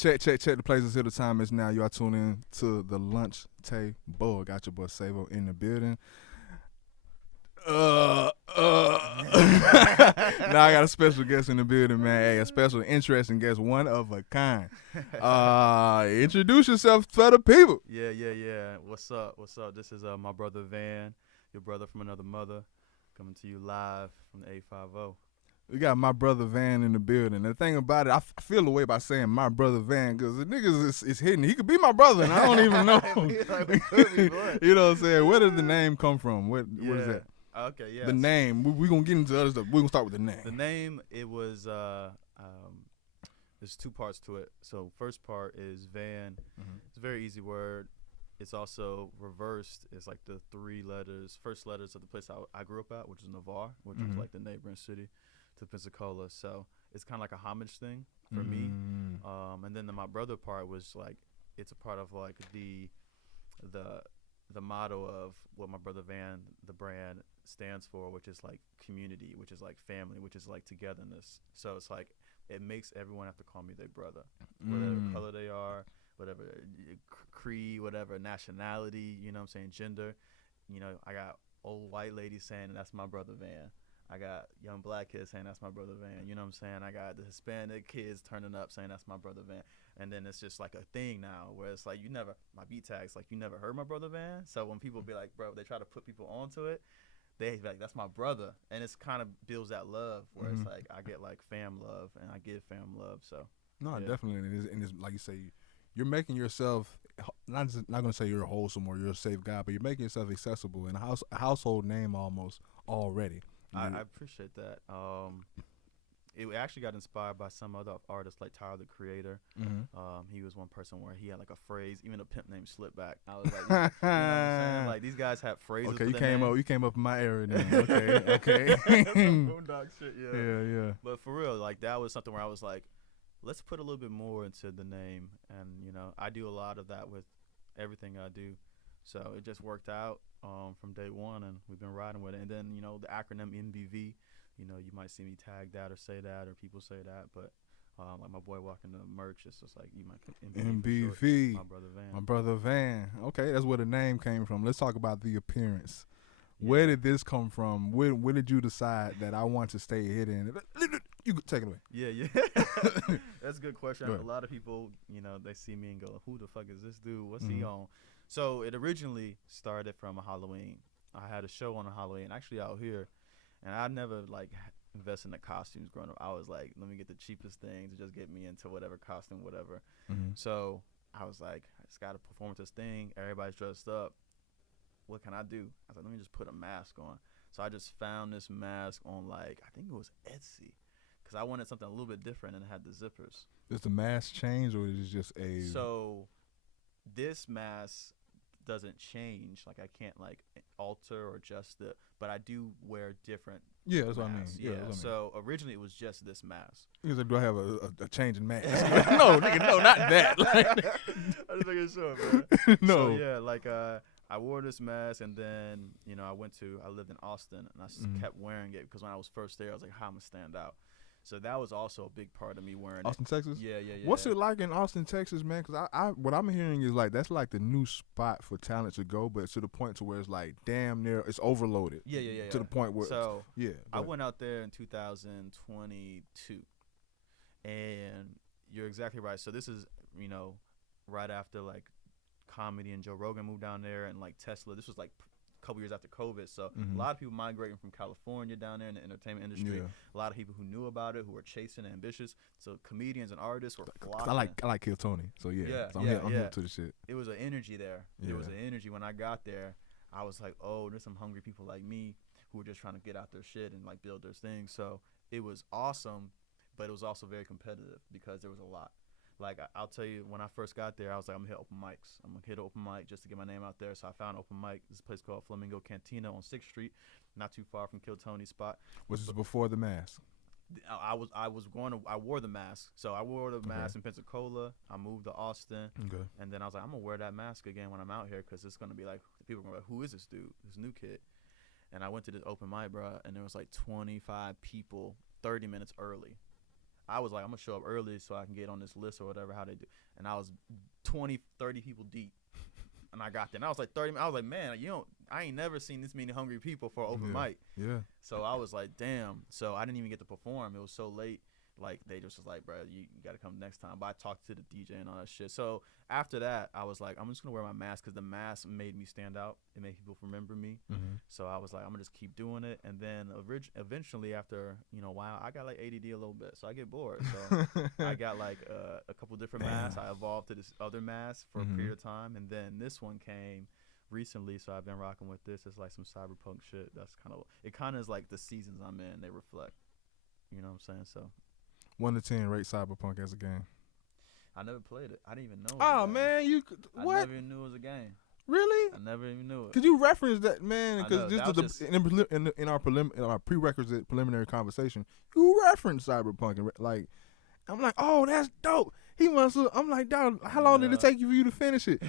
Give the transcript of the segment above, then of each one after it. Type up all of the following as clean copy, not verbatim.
Check the places here. The time is now. You are tuning in to the lunch table. Got your boy Savo in the building. Now I got a special guest in the building, man. Hey, a special, interesting guest, one of a kind. Introduce yourself to the people. Yeah. What's up? This is my brother Van, your brother from another mother, coming to you live from the 850. We got my brother Van in the building. The thing about it, I feel the way by saying my brother Van because the niggas is hidden. He could be my brother, and I don't even know. You know what I'm saying? Where did the name come from? What is that? Okay, yeah. The name. We're going to get into other stuff. We're going to start with the name. The name, it was, there's two parts to it. So first part is Van. Mm-hmm. It's a very easy word. It's also reversed. It's like the first letters of the place I grew up at, which is Navarre, which is like the neighboring city to Pensacola. So it's kind of like a homage thing for me. And then my brother part was like, it's a part of like the motto of what my brother Van, the brand, stands for, which is like community, which is like family, which is like togetherness. So it's like it makes everyone have to call me their brother, whatever color they are, whatever creed, whatever nationality, you know what I'm saying, gender. You know, I got old white ladies saying that's my brother Van. I got young black kids saying that's my brother Van. You know what I'm saying? I got the Hispanic kids turning up saying that's my brother Van. And then it's just like a thing now where it's like my beat tags, like you never heard my brother Van. So when people be like, bro, they try to put people onto it, they be like, that's my brother. And it's kind of builds that love where it's like I get like fam love and I give fam love. So no, yeah. Definitely. And it's like you say, you're making yourself not gonna say you're wholesome or you're a safe guy, but you're making yourself accessible in a household name almost already. I appreciate that. It actually got inspired by some other artists like Tyler the Creator. He was one person where he had like a phrase, even a pimp named Slipback. I was like, you know what I'm saying? Like these guys have phrases. Okay, you came up in my area then. Okay. Some boondock shit, Yeah. But for real, like that was something where I was like, let's put a little bit more into the name, and you know, I do a lot of that with everything I do. So it just worked out from day one, and we've been riding with it. And then, you know, the acronym MBV, you know, you might see me tag that or say that or people say that. But like my boy walking the merch, it's just like you might MBV, my brother Van. My brother Van. Okay, that's where the name came from. Let's talk about the appearance. Yeah. Where did this come from? When did you decide that I want to stay hidden? You take it away. Yeah. That's a good question. A lot of people, you know, they see me and go, who the fuck is this dude? What's he on? So it originally started from a Halloween. I had a show on a Halloween, actually out here, and I never like invested in the costumes growing up. I was like, let me get the cheapest thing to just get me into whatever costume, whatever. So I was like, I just got to perform this thing. Everybody's dressed up. What can I do? I was like, let me just put a mask on. So I just found this mask on like, I think it was Etsy, because I wanted something a little bit different and it had the zippers. Does the mask change or is it just a... So this mask doesn't change. Like I can't like alter or adjust it, but I do wear different Yeah, that's masks. what I mean. Yeah, that's what I mean. So originally it was just this mask. Because do I have a changing mask? No, nigga, no, not that. Like, I just making sure, man. No. So yeah, like I wore this mask, and then you know I lived in Austin, and I kept wearing it because when I was first there, I was like, how am I gonna stand out? So that was also a big part of me wearing Austin, Texas? Yeah. What's it like in Austin, Texas, man? Because I what I'm hearing is like that's like the new spot for talent to go, but to the point to where it's like damn near it's overloaded. Yeah. To the point where I went out there in 2022, and you're exactly right. So this is, you know, right after like comedy and Joe Rogan moved down there, and like Tesla. This was like couple years after COVID, so a lot of people migrating from California down there in the entertainment industry. A lot of people who knew about it, who were chasing and ambitious. So comedians and artists were flocking. I like Kill Tony, so I'm here to the shit. It was an energy there. There was an energy when I got there. I was like, oh, there's some hungry people like me who were just trying to get out their shit and like build their things. So it was awesome, but it was also very competitive because there was a lot. Like, I'll tell you, when I first got there, I was like, I'm going to hit open mics. I'm going to hit an open mic just to get my name out there. So I found an open mic. This place called Flamingo Cantina on 6th Street, not too far from Kill Tony's spot. Was this before the mask? I wore the mask. So I wore the mask in Pensacola. I moved to Austin. Okay. And then I was like, I'm going to wear that mask again when I'm out here because it's going to be like, people are going to be like, who is this dude, this new kid? And I went to this open mic, bro, and there was like 25 people 30 minutes early. I was like, I'm gonna show up early so I can get on this list or whatever, how they do. And I was 20, 30 people deep. And I got there. And I was like 30. I was like, man, I ain't never seen this many hungry people for an open mic. Yeah. So I was like, damn. So I didn't even get to perform. It was so late. Like, they just was like, bro, you got to come next time. But I talked to the DJ and all that shit. So after that, I was like, I'm just going to wear my mask because the mask made me stand out. It made people remember me. Mm-hmm. So I was like, I'm going to just keep doing it. And then eventually, after, a while, I got like ADD a little bit. So I get bored. So I got like a couple different masks. I evolved to this other mask for a period of time. And then this one came recently. So I've been rocking with this. It's like some cyberpunk shit. It kind of is like the seasons I'm in. They reflect. You know what I'm saying? So 1 to 10, rate Cyberpunk as a game. I never played it. I didn't even know. Oh man, what? I never even knew it was a game. Really? I never even knew it. Could you reference that, man? Because in our prerequisite preliminary conversation, you referenced Cyberpunk, and like, I'm like, oh, that's dope. He must have. I'm like, dog. How long did it take you for you to finish it?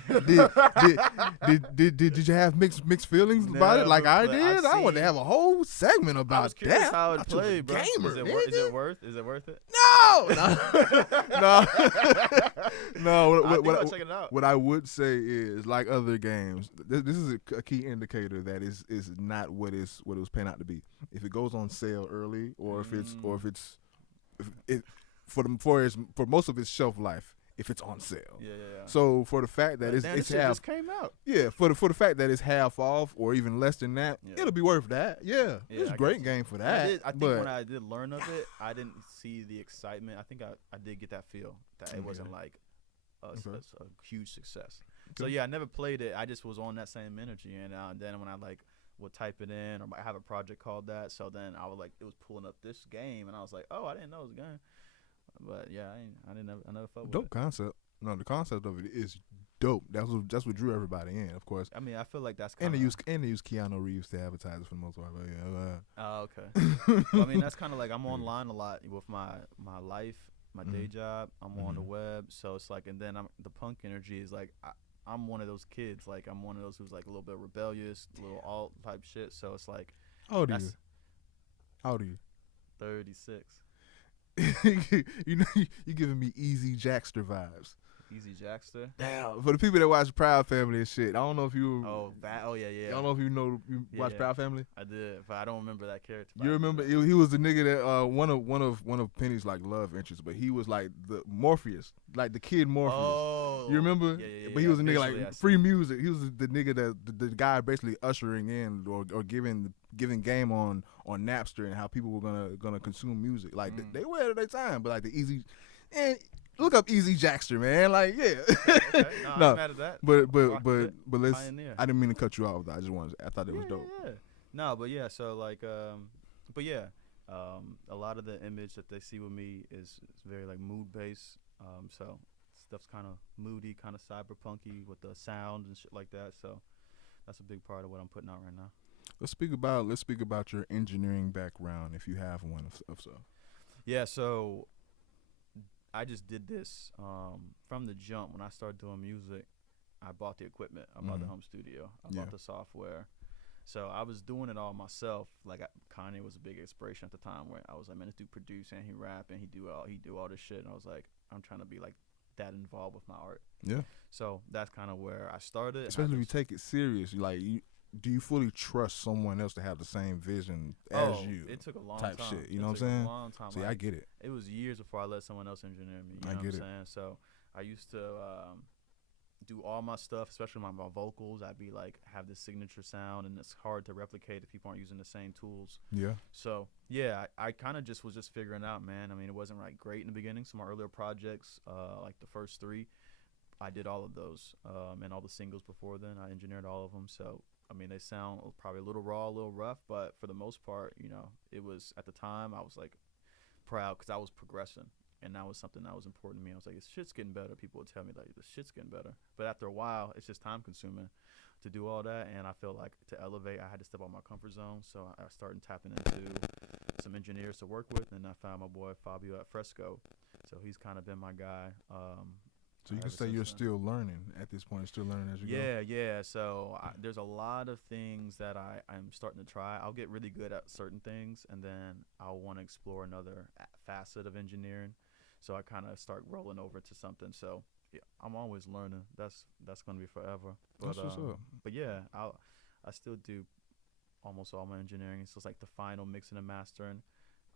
Did you have mixed feelings about it like I did? I wanted to have a whole segment about that. I was curious how it played, bro. Gamer, is it worth it? No, no. I'll check it out. What I would say is, like other games, this is a key indicator that is not what it was paying out to be. If it goes on sale early, or if for most of its shelf life, if it's on sale. Yeah. So for the fact that it's half, just came out. Yeah, for the fact that it's half off or even less than that, it'll be worth that. Yeah, it's a great game for that. I think when I did learn of it, I didn't see the excitement. I think I did get that feel that it wasn't like a huge success. So yeah, I never played it. I just was on that same energy, and then when I would type it in, or I have a project called that, so then I would it was pulling up this game, and I was like, oh, I didn't know it was a game. But yeah, I never fuck with it. Dope concept. No, the concept of it is dope. That's what drew everybody in, of course. I mean, I feel like that's kind of and they use Keanu Reeves to advertise it for the most part. But yeah. Oh, okay. Well, I mean, that's kind of like I'm online a lot with my life, my day job. I'm on the web, so it's like, and then the punk energy is like I'm one of those kids. Like I'm one of those who's like a little bit rebellious, a little alt type shit. So it's like, how old are you? How old are you? 36. You're giving me Easy Jackster vibes. Easy Jackster. Damn. For the people that watch Proud Family and shit, I don't know if you. Oh yeah. I don't know if you watch Proud Family. I did, but I don't remember that character. You remember he was the nigga that one of Penny's like love interests, but he was like the Morpheus, like the kid Morpheus. Oh. You remember? Yeah. But he was a nigga like free music. He was the nigga that the guy basically ushering in or giving game on Napster and how people were gonna consume music. Like they were at their time, but like the Easy and. Look up Easy Jackster, man. Like, yeah. Okay. No, I'm mad at that. But let's. Pioneer. I didn't mean to cut you off. I thought it was dope. Yeah. No, but yeah. So like, a lot of the image that they see with me is very like mood based. So stuff's kind of moody, kind of cyberpunky with the sound and shit like that. So that's a big part of what I'm putting out right now. Let's speak about your engineering background, if you have one, if so. Yeah. So. I just did this from the jump. When I started doing music, I bought the equipment. I bought the home studio. I bought the software. So I was doing it all myself. Like Kanye was a big inspiration at the time where I was like, man, this dude produce and he rap and he do all this shit. And I was like, I'm trying to be like that involved with my art. Yeah. So that's kind of where I started. Especially if you take it serious, do you fully trust someone else to have the same vision as you? It took a long type time. Shit, you know what I'm saying? A long time. See, I get it. It was years before I let someone else engineer me. You know what I'm saying? So I used to do all my stuff, especially my vocals. I'd be like, have this signature sound, and it's hard to replicate if people aren't using the same tools. Yeah. So yeah, I kind of was just figuring out, man. I mean, it wasn't like great in the beginning. So my earlier projects, like the first 3, I did all of those, and all the singles before then, I engineered all of them. So. I mean, they sound probably a little raw, a little rough, but for the most part, it was, at the time, I was like proud because I was progressing, and that was something that was important to me. I was like, this shit's getting better. People would tell me like, this shit's getting better. But after a while, it's just time consuming to do all that, and I feel like to elevate, I had to step out my comfort zone. So I started tapping into some engineers to work with, and I found my boy Fabio at Fresco. So he's kind of been my guy. So you can ever say since you're then. still learning at this point, still learning as you go. Yeah. So there's a lot of things that I'm starting to try. I'll get really good at certain things, and then I'll want to explore another facet of engineering. So I kind of start rolling over to something. So yeah, I'm always learning. That's gonna be forever. That's what's up. But yeah, I still do almost all my engineering. So it's like the final mixing and mastering.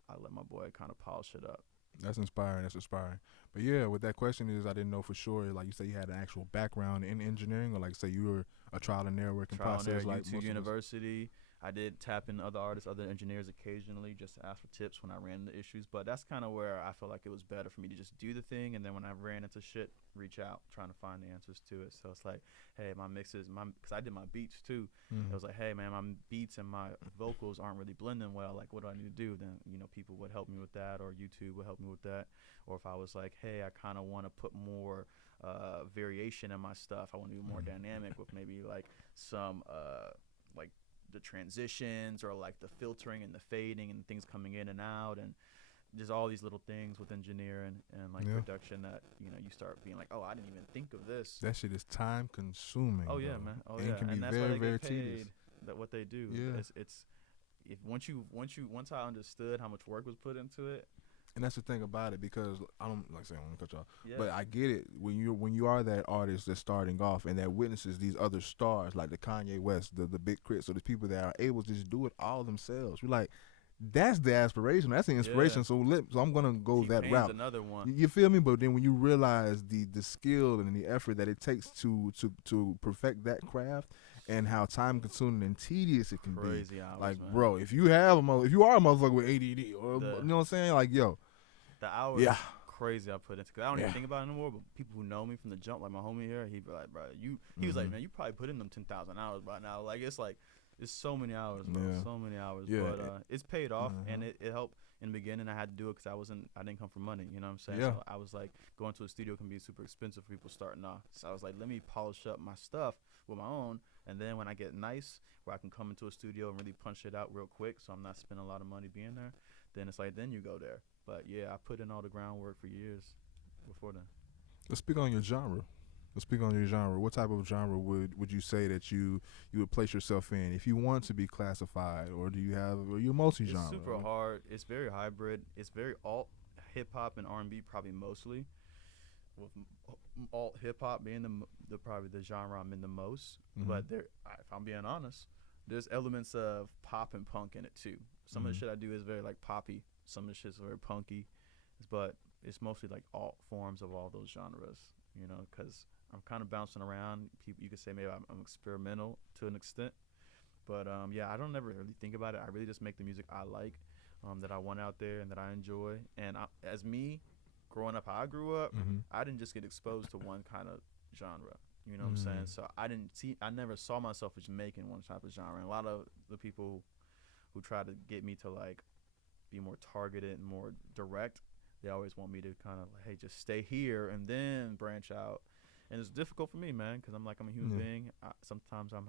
I let my boy kind of polish it up. That's inspiring. That's inspiring. But yeah, what that question is, I didn't know for sure. Like you say, you had an actual background in engineering, or like say you were a trial and error working Trial and error, process, like YouTube most of us. University. I did tap in other artists, other engineers occasionally, just to ask for tips when I ran into issues. But that's kind of where I felt like it was better for me to just do the thing, and then when I ran into shit, reach out, trying to find the answers to it. So it's like, hey, my mixes, because I did my beats too. Mhm. It was like, hey, man, my beats and my vocals aren't really blending well. Like, what do I need to do? Then, people would help me with that, or YouTube would help me with that. Or if I was like, hey, I kind of want to put more variation in my stuff. I want to be more dynamic with maybe like some like the transitions or like the filtering and the fading and things coming in and out, and just all these little things with engineering and like production that you start being like, oh, I didn't even think of this. That shit is time consuming. Oh yeah, bro. man. Oh and yeah, it can be and that's very, why they very get paid. tedious. That what they do. Yeah. It's if once I understood how much work was put into it. And that's the thing about it, because I don't like saying I want to cut you off, Yeah. but I get it when you are that artist that's starting off and that witnesses these other stars like the Kanye West, the Big Crit, so the people that are able to just do it all themselves. We're like, that's the aspiration, that's the inspiration. Yeah. So I'm gonna go that T-Pain's route. Another one. You feel me? But then when you realize the skill and the effort that it takes to perfect that craft, and how time consuming and tedious it can Crazy be. hours, Like, man. bro, if you are a motherfucker with ADD, or you know what I'm saying? Like, yo, the hours yeah, crazy I put into, because I don't even think about it anymore. But people who know me from the jump, like my homie here, he'd be like, bro, he was like, man, you probably put in them 10,000 hours by now. Like it's so many hours, bro. Yeah. So many hours. Yeah. But it's paid off, and it helped. In the beginning, I had to do it because I didn't come from money. You know what I'm saying? Yeah. So I was like, going to a studio can be super expensive for people starting off. So I was like, let me polish up my stuff with my own, and then when I get nice, where I can come into a studio and really punch it out real quick, so I'm not spending a lot of money being there, then it's like, then you go there. But yeah, I put in all the groundwork for years before then. Let's speak on your genre. What type of genre would you say that you would place yourself in if you want to be classified, or are you multi-genre? It's super hard. It's very hybrid. It's very alt hip hop and R&B, probably mostly, with alt hip hop being the probably the genre I'm in the most. Mm-hmm. But if I'm being honest, there's elements of pop and punk in it too. Some of the shit I do is very like poppy. Some of the shit's very punky, but it's mostly like alt forms of all those genres. Because I'm kind of bouncing around. You could say maybe I'm experimental to an extent, but yeah, I don't ever really think about it. I really just make the music I like, that I want out there and that I enjoy. And as me, growing up how I grew up, I didn't just get exposed to one kind of genre. You know what I'm saying? So I never saw myself as making one type of genre. And a lot of the people who try to get me to like be more targeted and more direct, they always want me to kind of like, hey, just stay here and then branch out. And it's difficult for me, man, because I'm a human being. Sometimes I'm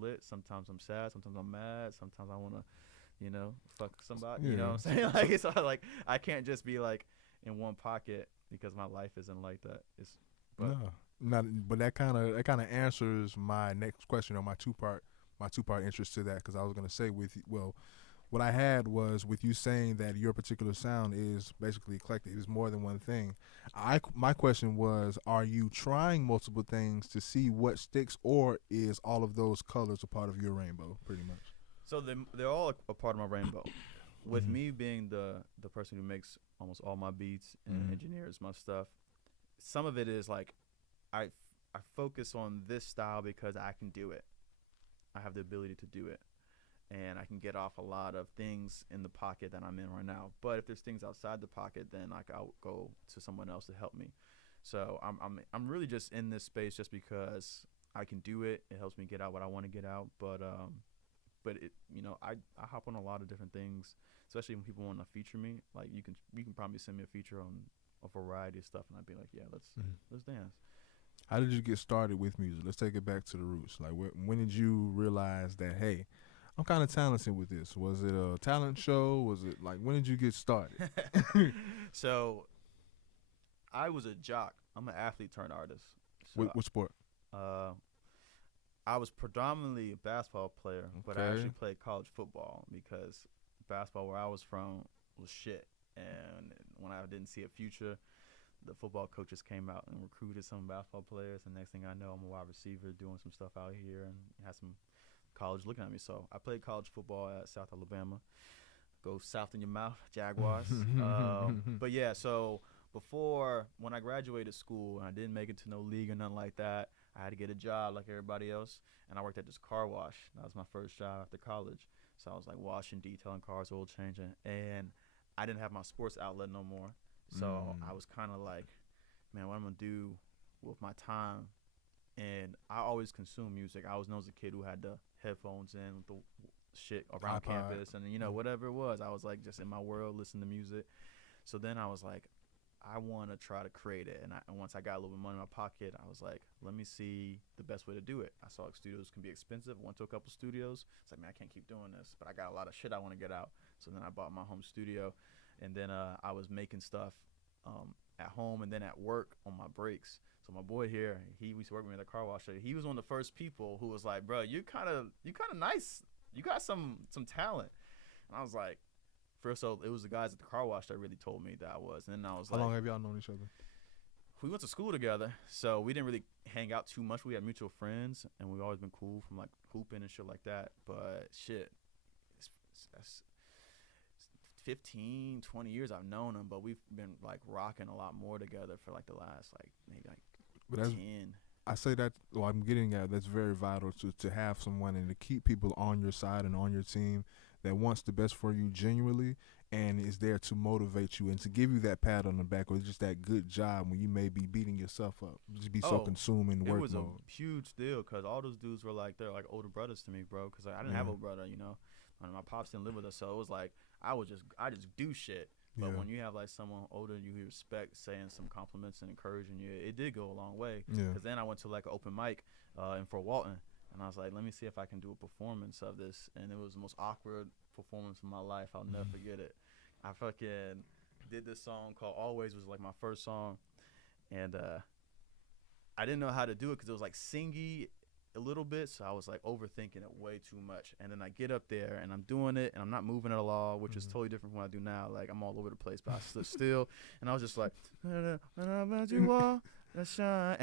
lit, sometimes I'm sad, sometimes I'm mad, sometimes I want to, fuck somebody. You know what I'm saying? Like it's like I can't just be like in one pocket, because my life isn't like that. But that kind of answers my next question, or my two part interest to that, because I was gonna say what I had was with you saying that your particular sound is basically eclectic. It's more than one thing. My question was, are you trying multiple things to see what sticks, or is all of those colors a part of your rainbow, pretty much? So they're all a part of my rainbow. With me being the person who makes almost all my beats and engineers my stuff, some of it is like I focus on this style because I can do it. I have the ability to do it. And I can get off a lot of things in the pocket that I'm in right now. But if there's things outside the pocket, then I'll go to someone else to help me. So I'm really just in this space just because I can do it. It helps me get out what I want to get out. But it, I hop on a lot of different things, especially when people want to feature me. Like you can probably send me a feature on a variety of stuff, and I'd be like, yeah, let's dance. How did you get started with music? Let's take it back to the roots. Like when did you realize that, hey, I'm kind of talented with this? Was it a talent show? Was it like, when did you get started? So I was a jock. I'm an athlete turned artist. So, What sport? I was predominantly a basketball player, but I actually played college football because basketball where I was from was shit. And when I didn't see a future, the football coaches came out and recruited some basketball players. And next thing I know, I'm a wide receiver doing some stuff out here and had some college looking at me. So I played college football at South Alabama. Go south in your mouth, Jaguars. But yeah, so when I graduated school and I didn't make it to no league or nothing like that, I had to get a job like everybody else. And I worked at this car wash. That was my first job after college. So I was like washing, detailing cars, oil changing. And I didn't have my sports outlet no more. So I was kind of like, man, what am I going to do with my time? And I always consumed music. I always known as a kid who had the headphones in with the shit around campus and, whatever it was. I was like just in my world, listening to music. So then I was like, I want to try to create it. And once I got a little bit of money in my pocket, I was like, let me see the best way to do it. I saw like studios can be expensive. Went to a couple studios. It's like, man, I can't keep doing this. But I got a lot of shit I want to get out. So then I bought my home studio. And then I was making stuff at home and then at work on my breaks. So my boy here, he used to work with me at the car wash. He was one of the first people who was like, bro, you kind of nice. You got some talent. And I was like, first of all, it was the guys at the car wash that really told me that I was. And then I was How long have y'all known each other? We went to school together, so we didn't really hang out too much. We had mutual friends, and we've always been cool from like hooping and shit like that. But shit, that's 15, 20 years I've known him, but we've been like rocking a lot more together for like the last like maybe like 10. I say that, well, I'm getting at that's very vital to have someone and to keep people on your side and on your team that wants the best for you genuinely and is there to motivate you and to give you that pat on the back or just that good job when you may be beating yourself up. Just be so consuming work mode. It was a huge deal because all those dudes were like, they're like older brothers to me, bro, because I didn't have a brother, my pops didn't live with us, so it was like I just do shit. But when you have like someone older you respect saying some compliments and encouraging you, it did go a long way. Because then I went to like an open mic in Fort Walton, and I was like, let me see if I can do a performance of this. And it was the most awkward performance of my life. I'll never forget it. I fucking did this song called Always, was like my first song. And I didn't know how to do it because it was like singy a little bit, so I was like overthinking it way too much. And then I get up there and I'm doing it and I'm not moving at all, which is totally different from what I do now. Like I'm all over the place, but I stood still and I was just like, and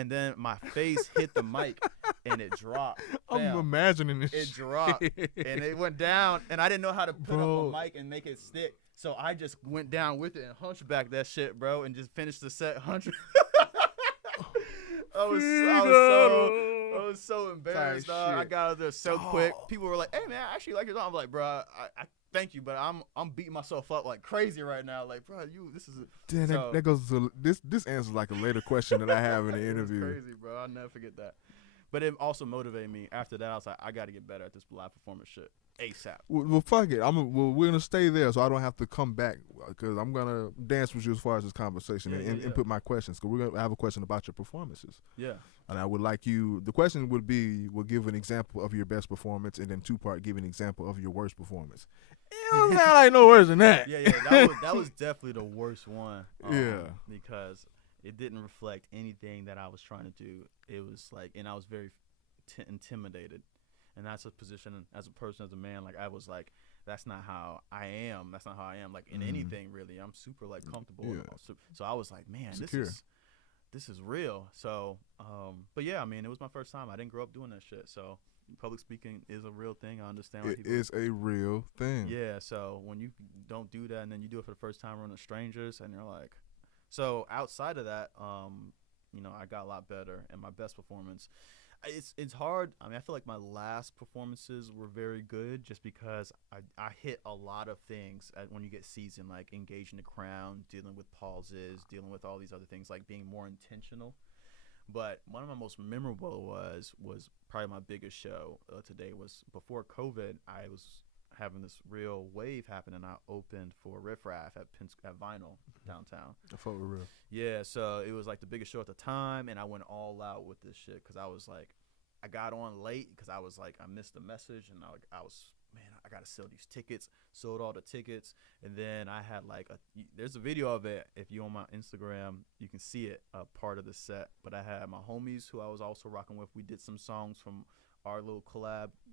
then my face hit the mic and it dropped. I'm imagining this. It dropped and it went down, and I didn't know how to put up a mic and make it stick, so I just went down with it and hunchbacked that shit, bro, and just finished the set hunch. I was so embarrassed, dog. I got out there so quick. People were like, "Hey, man, I actually like your song." I'm like, "Bro, I thank you, but I'm beating myself up like crazy right now." Like, bro, this is. Damn, that goes to this answers like a later question that I have in the interview. Crazy, bro. I'll never forget that. But it also motivated me. After that, I was like, I got to get better at this live performance shit ASAP. Well, fuck it. We're gonna stay there, so I don't have to come back because I'm gonna dance with you as far as this conversation and input my questions. Because we're gonna have a question about your performances. Yeah. And I would like you. The question would be: we'll give an example of your best performance, and then two-part, give an example of your worst performance. It don't sound like no worse than that. Yeah. That was definitely the worst one. Because it didn't reflect anything that I was trying to do. It was like, and I was very intimidated. And that's a position as a person, as a man, like I was like, that's not how I am. That's not how I am. Like in anything really, I'm super like comfortable. Yeah. So I was like, man, this is real. So, but yeah, I mean, it was my first time. I didn't grow up doing that shit. So public speaking is a real thing. I understand. It is a real thing. Yeah. So when you don't do that and then you do it for the first time around the strangers and you're like, so outside of that, I got a lot better, and my best performance. It's hard. I mean, I feel like my last performances were very good just because I hit a lot of things when you get seasoned, like engaging the crowd, dealing with pauses, dealing with all these other things, like being more intentional. But one of my most memorable was probably my biggest show today was before COVID. I was having this real wave happen, and I opened for Riff Raff at Vinyl downtown. I felt real. Yeah, so it was like the biggest show at the time, and I went all out with this shit because I was like, I got on late because I was like, I missed the message, and I was, man, I gotta sell these tickets. Sold all the tickets, and then I had like there's a video of it. If you on my Instagram, you can see it, part of the set. But I had my homies who I was also rocking with. We did some songs from our little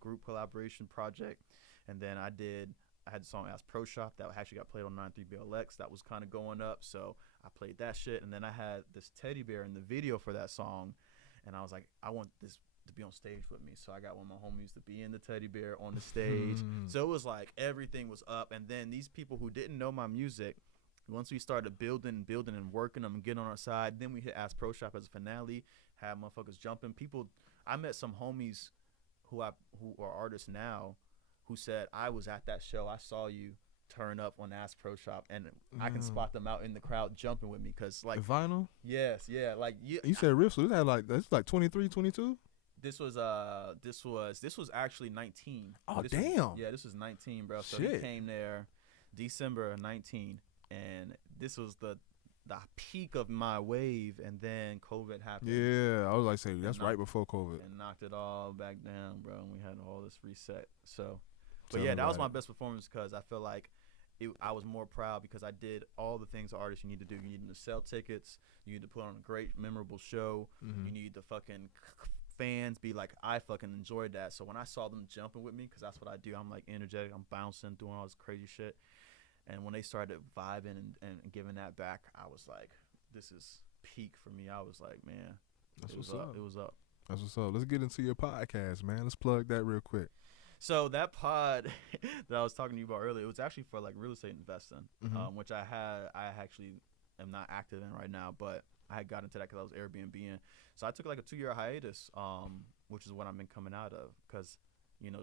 group collaboration project, and then I had the song Ask Pro Shop that actually got played on 93 BLX. That was kind of going up, so I played that shit. And then I had this teddy bear in the video for that song, and I was like, I want this to be on stage with me. So I got one of my homies to be in the teddy bear on the stage. So it was like everything was up. And then these people who didn't know my music, once we started building and working them and getting on our side, then we hit Ask Pro Shop as a finale, had motherfuckers jumping. People, I met some homies who are artists now who said, I was at that show, I saw you turn up on Ask Pro Shop, and I can spot them out in the crowd jumping with me, because like the vinyl. Yes, yeah, like you said riff, so that's like 23, 22. This was actually 19. Oh, this damn. This was 19, bro. So Shit. he came there December of 19, and this was the peak of my wave, and then COVID happened. Yeah, I was like saying that's right before COVID. And knocked it all back down, bro. And we had all this reset. So, but yeah, that was my best performance, because I feel like I was more proud because I did all the things an artist you need to do. You need to sell tickets. You need to put on a great, memorable show. You need to fucking fans be like, I fucking enjoyed that. So when I saw them jumping with me, because that's what I do, I'm like energetic, I'm bouncing, doing all this crazy shit. And when they started vibing and giving that back, I was like, this is peak for me. I was like, man, that's it was what's up. It was up. That's what's up. Let's get into your podcast, man. Let's plug that real quick. So that pod that I was talking to you about earlier, it was actually for like real estate investing, which I actually am not active in right now, but I had got into that because I was Airbnb-ing. So I took like a 2-year hiatus, which is what I've been coming out of, because, you know,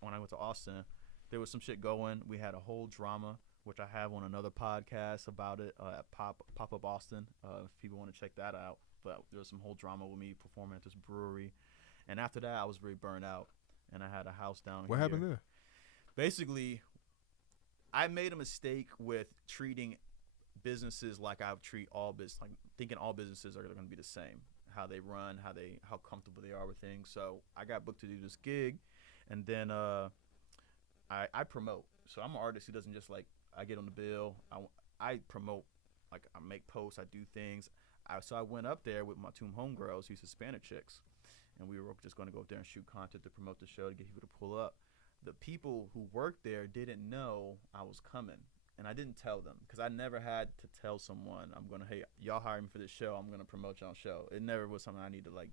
when I went to Austin, there was some shit going. We had a whole drama, which I have on another podcast about it, at Pop Up Austin, if people want to check that out. But there was some whole drama with me performing at this brewery. And after that, I was very burned out, and I had a house down here. What happened there? Basically, I made a mistake with treating businesses like I would treat all business, like thinking all businesses are going to be the same, how they run, how comfortable they are with things. So I got booked to do this gig, and then I promote. So I'm an artist who doesn't just like, I get on the bill. I promote, like I make posts, I do things. So I went up there with my 2 homegirls, who's Hispanic chicks, and we were just going to go up there and shoot content to promote the show, to get people to pull up. The people who worked there didn't know I was coming, and I didn't tell them, because I never had to tell someone, hey, y'all hire me for this show, I'm going to promote y'all show. It never was something I need to like,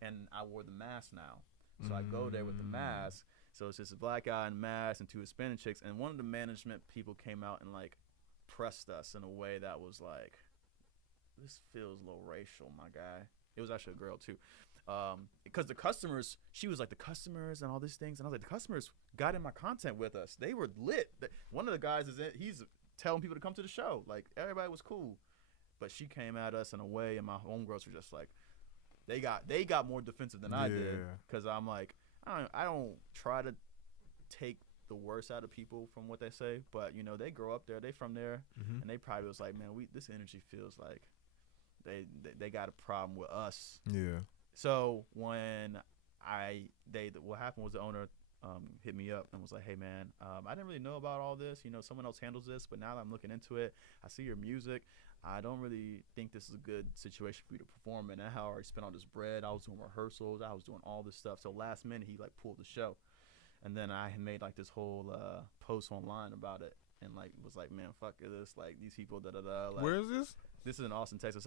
and I wore the mask now. So I go there with the mask. So it's just a black guy in a mask and 2 Hispanic chicks, and one of the management people came out and like pressed us in a way that was like, this feels a little racial, my guy. It was actually a girl too. Because the customers, she was like, the customers and all these things, and I was like, the customers got in my content with us. They were lit. One of the guys he's telling people to come to the show. Like, everybody was cool, but she came at us in a way, and my homegirls were just like, they got more defensive than I did, because I'm like, I don't try to take the worst out of people from what they say, but you know, they grow up there, they from there, and they probably was like, man, this energy feels like they got a problem with us. Yeah. So when what happened was the owner hit me up and was like, hey man, I didn't really know about all this. You know, someone else handles this, but now that I'm looking into it, I see your music. I don't really think this is a good situation for you to perform in. I already spent all this bread. I was doing rehearsals. I was doing all this stuff. So last minute, he like pulled the show. And then I had made like this whole post online about it, and like was like, man, fuck this. Like these people, da da da. Like, where is this? This is in Austin, Texas.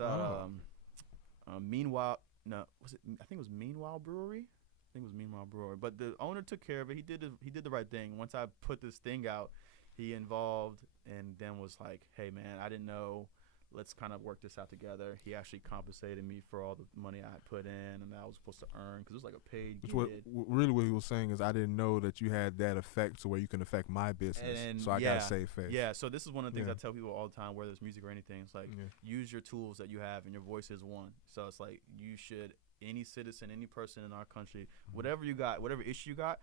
Meanwhile, no, was it? I think it was Meanwhile Brewery. I think it was Meanwhile Brewery. But the owner took care of it. He did the right thing. Once I put this thing out, he involved, and then was like, hey man, I didn't know. Let's kind of work this out together. He actually compensated me for all the money I had put in and that I was supposed to earn, because it was like a paid gig. Really what he was saying is, I didn't know that you had that effect to where you can affect my business. And so I got to save face. Yeah, so this is one of the things I tell people all the time, whether it's music or anything. It's like, use your tools that you have, and your voice is one. So it's like, you should, any citizen, any person in our country, whatever you got, whatever issue you got,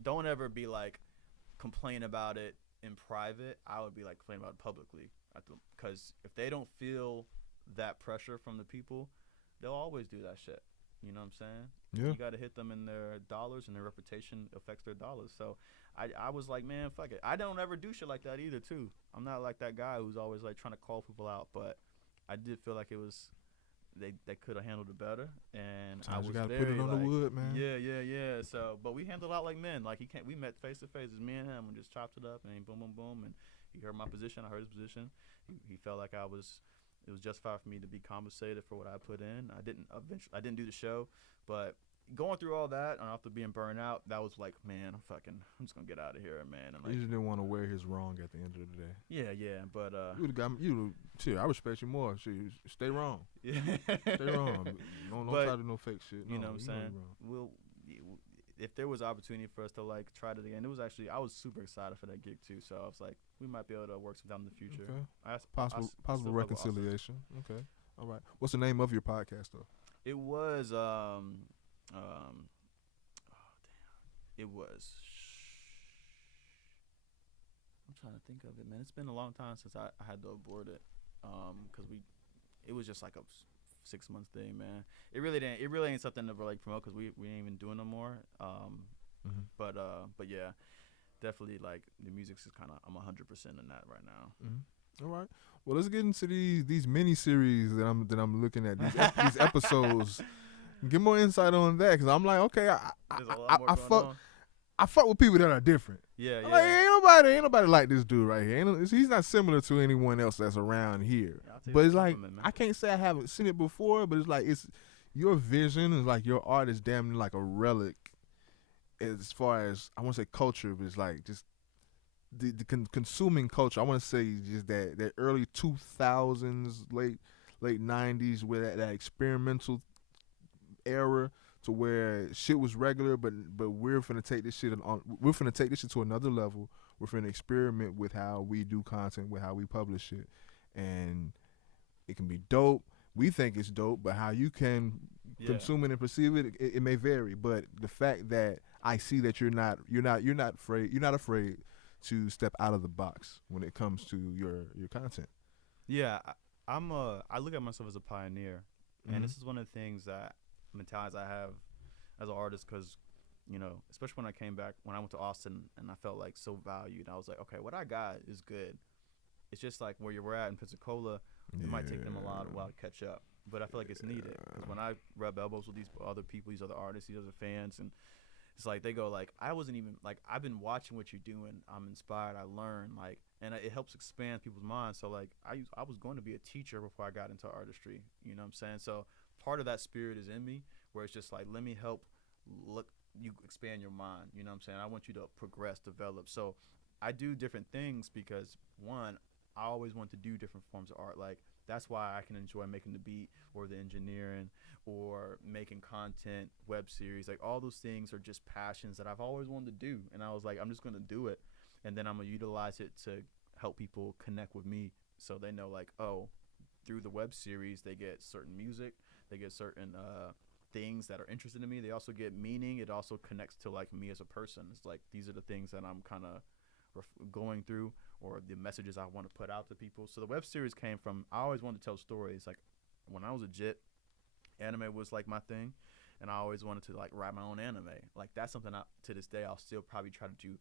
don't ever be like, complain about it in private. I would be like, complain about it publicly. Because if they don't feel that pressure from the people, they'll always do that shit. You know what I'm saying? Yeah. You got to hit them in their dollars, and their reputation affects their dollars. So I was like, man, fuck it. I don't ever do shit like that either, too. I'm not like that guy who's always like trying to call people out, but I did feel like it was they could have handled it better, and I was you gotta very put it on like, the wood, man. yeah. So, but we handled it out like men. Like we met face to face, as me and him, and just chopped it up, and boom, boom, boom, and he heard my position, I heard his position. He felt like it was justified for me to be compensated for what I put in. I didn't do the show, but going through all that and after being burned out, that was like, man, I'm just gonna get out of here, man. And like, You just didn't want to wear his wrong at the end of the day. yeah, but You would have got you. Shit, I respect you more. Shit, stay wrong. yeah, Stay wrong. Don't But, try to do no fake shit. you No, know what I'm saying? If there was opportunity for us to like try it again, I was super excited for that gig too. So I was like, we might be able to work sometime in the future. Okay. I Possible still fuck with Austin. reconciliation. Okay. All right. What's the name of your podcast though? It was it was. I'm trying to think of it, man. It's been a long time since I had to abort it, cause it was just like a 6 month thing, man. It really ain't something to like promote, cause we ain't even doing no more. But yeah, definitely like the music's is kind of, I'm 100% in that right now. All right. Well, let's get into these mini series that I'm looking at, these episodes. Get more insight on that, cause I'm like, okay, There's a lot more going on. I fuck with people that are different. Yeah. Like, ain't nobody like this dude right here. He's not similar to anyone else that's around here. Yeah, but it's like, I can't say I haven't seen it before, but it's like, it's your vision is like your art is damn near like a relic as far as, I want to say culture, but it's like just the consuming culture. I want to say just that early 2000s, late 90s, where that experimental era, to where shit was regular, but we're finna take this shit to another level. We're finna experiment with how we do content, with how we publish it, and it can be dope. We think it's dope, but how you can consume it and perceive it, it may vary. But the fact that I see that you're not afraid to step out of the box when it comes to your content. Yeah, I look at myself as a pioneer, and this is one of the things that mentalities I have as an artist, because especially when I went to Austin and I felt like so valued. I was like, okay, what I got is good. It's just like where we're at in Pensacola, it might take them a while to catch up, but I feel like it's needed, because when I rub elbows with these other people, these other artists, these other fans, and it's like they go like, I wasn't even like, I've been watching what you're doing, I'm inspired, I learn, like, and it helps expand people's minds. So like I was going to be a teacher before I got into artistry, you know what I'm saying? So part of that spirit is in me, where it's just like, let me help you expand your mind, you know what I'm saying? I want you to progress, develop. So I do different things because, one, I always want to do different forms of art. Like, that's why I can enjoy making the beat or the engineering or making content, web series. Like, all those things are just passions that I've always wanted to do. And I was like, I'm just going to do it. And then I'm going to utilize it to help people connect with me, so they know, like, oh, through the web series, they get certain music, they get certain things that are interested in me. They also get meaning. It also connects to like me as a person. It's like, these are the things that I'm kind of going through, or the messages I want to put out to people. So the web series came from, I always wanted to tell stories. Like, when I was a jit, anime was like my thing, and I always wanted to like write my own anime. Like, that's something to this day I'll still probably try to do.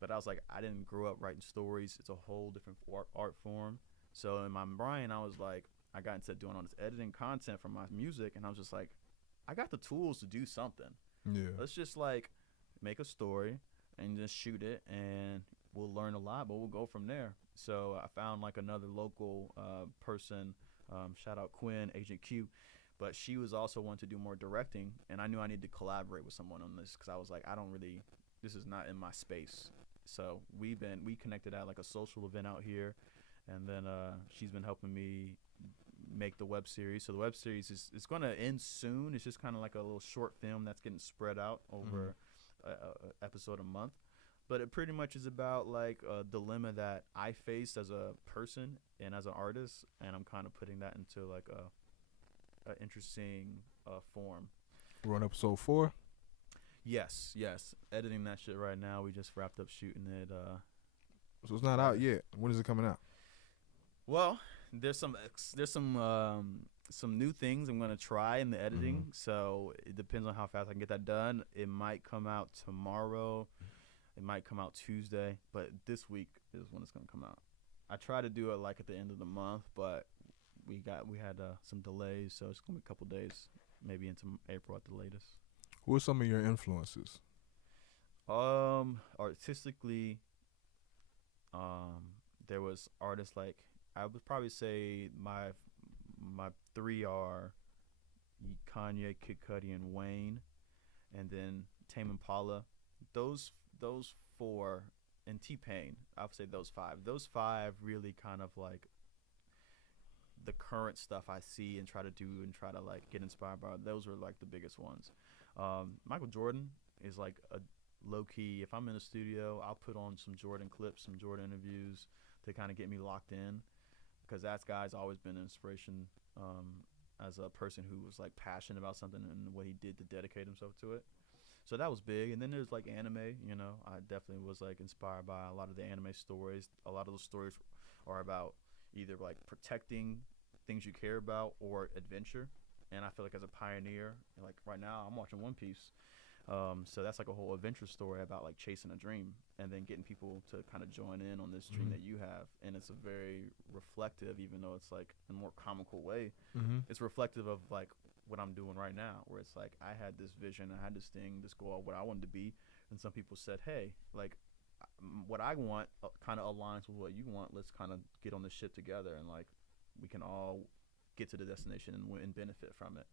But I was like, I didn't grow up writing stories. It's a whole different art form. So in my brain, I was like, I got into doing all this editing content for my music, and I was just like, I got the tools to do something. Yeah. Let's just like make a story and just shoot it, and we'll learn a lot, but we'll go from there. So I found like another local person, shout out Quinn, Agent Q, but she was also wanting to do more directing, and I knew I needed to collaborate with someone on this, because I was like, this is not in my space. So we connected at like a social event out here, and then she's been helping me make the web series. So the web series is going to end soon. It's just kind of like a little short film that's getting spread out over a episode a month. But it pretty much is about like a dilemma that I faced as a person and as an artist, and I'm kind of putting that into like a interesting form. We're on episode 4. Yes. Editing that shit right now. We just wrapped up shooting it. So it's not out yet. When is it coming out? Well, there's some some new things I'm gonna try in the editing. So it depends on how fast I can get that done. It might come out tomorrow. It might come out Tuesday, but this week is when it's gonna come out. I try to do it like at the end of the month, but we had some delays, so it's gonna be a couple days, maybe into April at the latest. Who are some of your influences? Artistically, there was artists like, I would probably say my three are Kanye, Kid Cudi, and Wayne, and then Tame Impala. Those four, and T-Pain. I would say those five. Those five really kind of like the current stuff I see and try to do and try to like get inspired by. Those are like the biggest ones. Michael Jordan is like a low key. If I'm in a studio, I'll put on some Jordan clips, some Jordan interviews to kind of get me locked in, because that guy's always been an inspiration as a person who was like passionate about something and what he did to dedicate himself to it. So that was big. And then there's like anime, you know, I definitely was like inspired by a lot of the anime stories. A lot of those stories are about either like protecting things you care about or adventure. And I feel like as a pioneer, like right now I'm watching One Piece. So that's like a whole adventure story about like chasing a dream and then getting people to kind of join in on this dream that you have. And it's a very reflective, even though it's like in a more comical way, it's reflective of like what I'm doing right now, where it's like I had this vision, I had this thing, this goal, what I wanted to be, and some people said, hey, like what I want kind of aligns with what you want. Let's kind of get on this ship together, and like we can all get to the destination and benefit from it.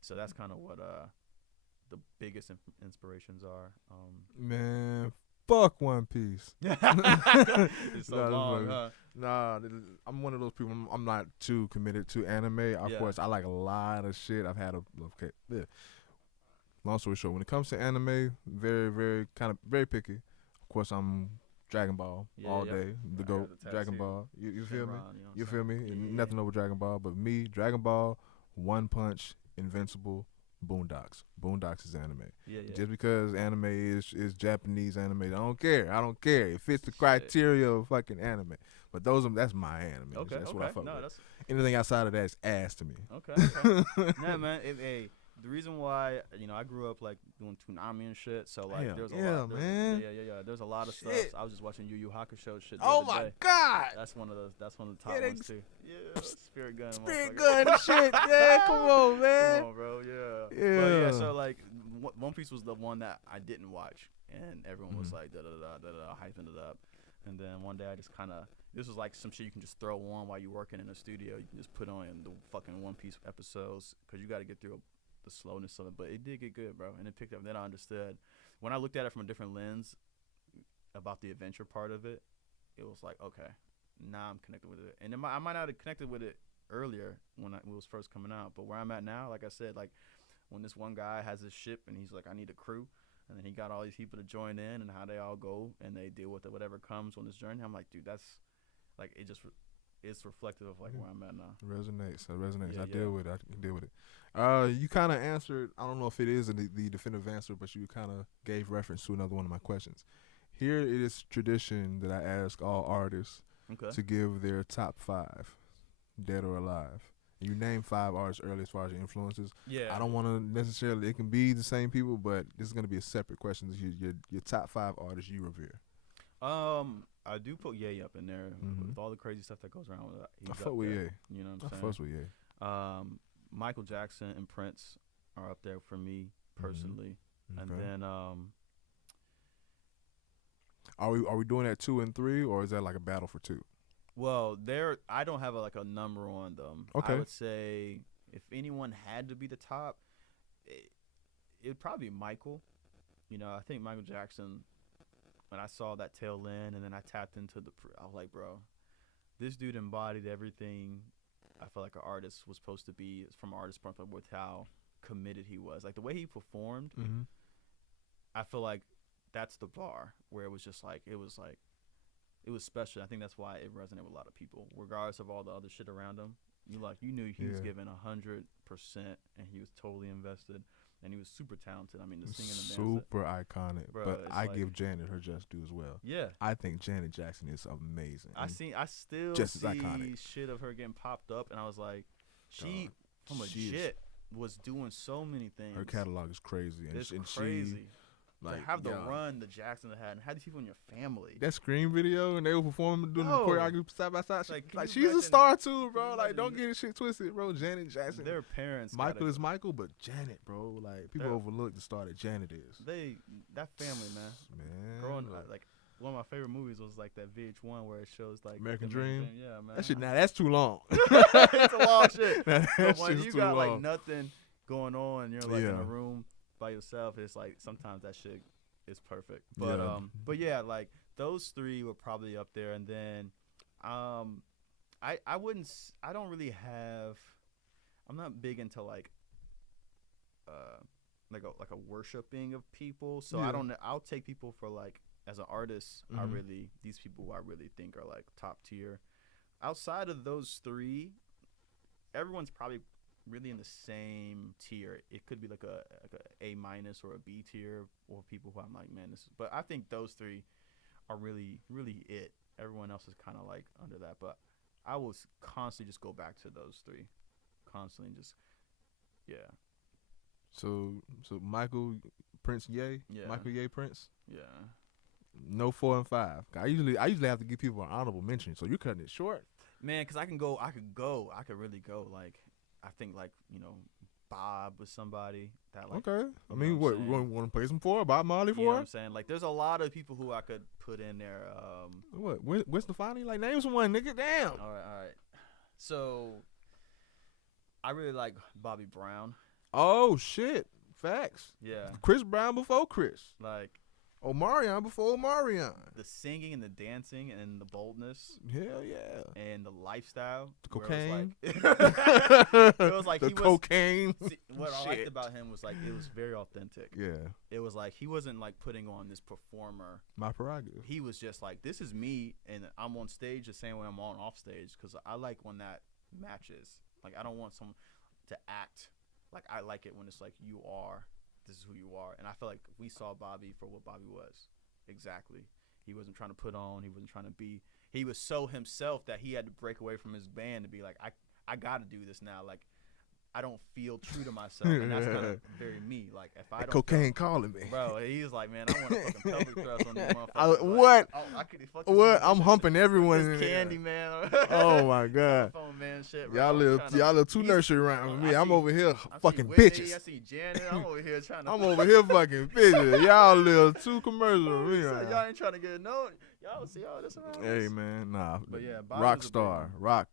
So that's kind of what the biggest inspirations are. Man, fuck One Piece. It's so long, huh? Nah, I'm one of those people. I'm not too committed to anime. Of course, I like a lot of shit. I've had long story short, when it comes to anime, very picky. Of course, I'm Dragon Ball all day. The GOAT, Dragon Ball. You feel me? You feel me? Nothing over Dragon Ball, but me, Dragon Ball, One Punch, Invincible, Boondocks. Boondocks is anime. Just because anime is Japanese anime, I don't care. It fits the criteria of fucking anime. But that's my anime. Okay, that's what I fuck with. That's... Anything outside of that is ass to me. Okay. Nah, man. The reason why, you know, I grew up like doing Toonami and shit, so like there's a lot. Man. There's a lot of stuff. I was just watching Yu Yu Hakusho shit. Oh my god. That's one of the top ones too. Yeah, Spirit Gun. Spirit Gun shit. Yeah, come on, man. Come on, bro. Yeah. But yeah, so like One Piece was the one that I didn't watch, and everyone was like hyping it up. And then one day I just kind of, this was like some shit you can just throw on while you're working in a studio. You can just put on the fucking One Piece episodes, because you got to get through the slowness of it. But it did get good, bro, and it picked up. And then I understood when I looked at it from a different lens about the adventure part of it. It was like, okay, now I'm connected with it. And I might not have connected with it earlier when it was first coming out, but where I'm at now, like I said, like when this one guy has this ship and he's like, I need a crew. And then he got all these people to join in, and how they all go and they deal with whatever comes on this journey. I'm like, dude, that's like, it's reflective of like where I'm at now. Resonates. Yeah, I deal with it. I can deal with it. You kind of answered, I don't know if it is the definitive answer, but you kind of gave reference to another one of my questions. Here it is tradition that I ask all artists to give their top 5, dead or alive. You named 5 artists earlier as far as your influences. Yeah. I don't want to necessarily, it can be the same people, but this is going to be a separate question. This is your top 5 artists you revere. I do put Ye up in there with all the crazy stuff that goes around with it. I fuck with Ye. You know what I'm saying? I fuck with Ye. Michael Jackson and Prince are up there for me personally. And then are we doing that 2 and 3, or is that like a battle for 2? Well, I don't have a number on them. Okay. I would say if anyone had to be the top, it would probably be Michael. You know, I think Michael Jackson, when I saw that tail end and then I tapped into I was like, bro, this dude embodied everything I felt like an artist was supposed to be from an artist point of view, with how committed he was. Like the way he performed, I feel like that's the bar where it was just like, it was special. I think that's why it resonated with a lot of people, regardless of all the other shit around him. You knew he was giving 100%, and he was totally invested, and he was super talented. I mean, the singing and dancing, super iconic. Bro, but I give Janet her just due as well. Yeah, I think Janet Jackson is amazing. I still just see as iconic shit of her getting popped up, and I was like, she legit was doing so many things. Her catalog is crazy. And It's and crazy. Like, to have the run the Jackson had and have these people in your family. That Scream video and they were performing doing the choreography side by side. Like She's a star too, bro. Like, don't get this shit twisted, bro. Janet Jackson. Their parents. Michael is Michael, but Janet, bro. Like, people overlook the star that Janet is. That family, man. Growing like one of my favorite movies was like that VH1 where it shows like American Dream. Yeah, man. That shit, that's too long. It's a long shit. That's when you too got long. like nothing going on, and you're like in a room by yourself. It's like sometimes that shit is perfect. But yeah, like those three were probably up there, and then I don't really have. I'm not big into like a worshiping of people, so I don't. I'll take people for like as an artist. These people I really think are like top tier. Outside of those three, everyone's probably really in the same tier. It could be like a minus or a B tier, or people who I'm like, man, this is. But I think those three are really, really it. Everyone else is kind of like under that, but I will constantly just go back to those three, constantly just, yeah. So Michael Prince Ye, Michael Ye Prince. Yeah. No 4 and 5. I usually have to give people an honorable mention. So you're cutting it short, man. Because I could really go. Like I think like Bob was somebody that like. Okay. I mean, what you want to play some for Bob Marley for? You know what I'm saying? Like there's a lot of people who I could put in there. What's the final? Like name someone, nigga. Damn. All right. So I really like Bobby Brown. Oh shit! Facts. Yeah. Chris Brown before Chris. Like Omarion before Omarion. The singing and the dancing and the boldness. Hell yeah. And the lifestyle. The cocaine. It was like the cocaine. What I liked about him was like it was very authentic. Yeah. It was like he wasn't like putting on this performer. My prerogative. He was just like, this is me, and I'm on stage the same way I'm on off stage, because I like when that matches. Like I don't want someone to act. Like I like it when it's like this is who you are. And I feel like we saw Bobby for what Bobby was. Exactly. He wasn't trying to put on, he wasn't trying to be, he was so himself that he had to break away from his band to be like, I gotta do this now. Like I don't feel true to myself, and that's kind of very me. Like if I don't cocaine calling me, bro. He was like, man, I want to fucking pelvic thrust on these motherfuckers. What? Like, what? I'm humping everyone. This candy, man. Oh my god. Phone, man, shit, bro. Y'all live too nursery around with me. I'm over here fucking Whitney, bitches. I see Janet. I'm over here trying to. I'm over here fucking bitches. Y'all live too commercial with me. Y'all ain't trying to get known. Y'all see all this around. Hey man, nah. But yeah, rock star for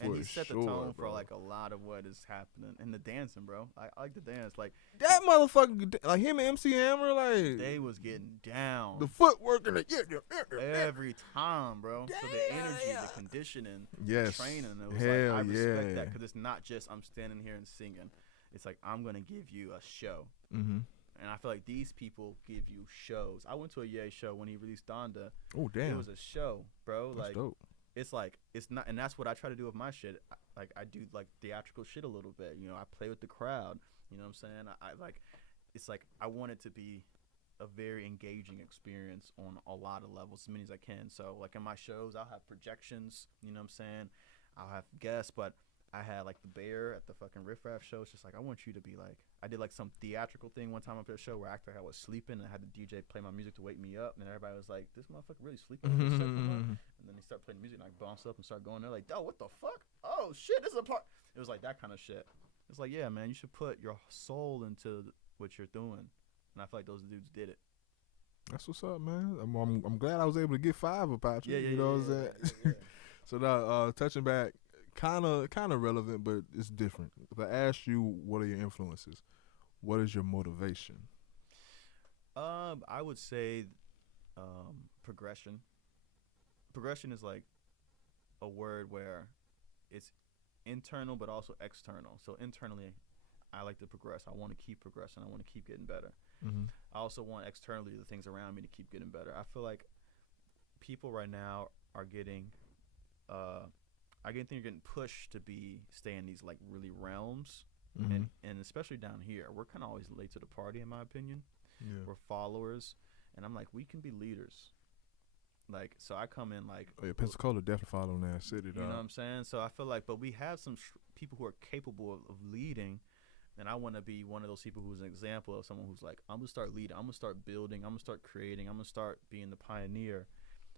and he set sure, the tone bro. for like a lot of what is happening, and the dancing, bro. I like the dance, like that motherfucker, like him and MC Hammer, like they was getting down. The footwork and every time, bro. So the energy, the conditioning, the training, it was hell like I respect that, because it's not just I'm standing here and singing. It's like I'm gonna give you a show. Mm-hmm. And I feel like these people give you shows. I went to a Ye show when he released Donda. Oh damn! It was a show, bro. That's like dope. It's not, and that's what I try to do with my shit. I do like theatrical shit a little bit. I play with the crowd. You know what I'm saying? It's like I want it to be a very engaging experience on a lot of levels, as many as I can. So like in my shows, I'll have projections. You know what I'm saying? I'll have guests, but I had like the Bear at the fucking Riff Raff show. It's just like I want you to be like, I did like some theatrical thing one time up at a show where I acted like I was sleeping, and I had the DJ play my music to wake me up, and then everybody was like, "This motherfucker really sleeping?" And then they start playing music, and I bounce up and start going there like, "Oh, what the fuck? Oh shit, this is a part." It was like that kind of shit. It's like, yeah, man, you should put your soul into what you're doing, and I feel like those dudes did it. That's what's up, man. I'm glad I was able to get 5 about you. You know what I'm saying? Yeah. So now, touching back. Kind of relevant, but it's different. If I ask you, what are your influences? What is your motivation? I would say progression. Progression is like a word where it's internal but also external. So internally, I like to progress. I want to keep progressing. I want to keep getting better. Mm-hmm. I also want externally the things around me to keep getting better. I feel like people right now are getting I think you're getting pushed to stay in these like really realms, mm-hmm. and especially down here, we're kind of always late to the party, in my opinion. Yeah. We're followers, and I'm like, we can be leaders. Like, so I come in like, Pensacola definitely following that city, dog. You know what I'm saying? So I feel like, but we have some people who are capable of leading, then I want to be one of those people who's an example of someone who's like, I'm gonna start leading, I'm gonna start building, I'm gonna start creating, I'm gonna start being the pioneer,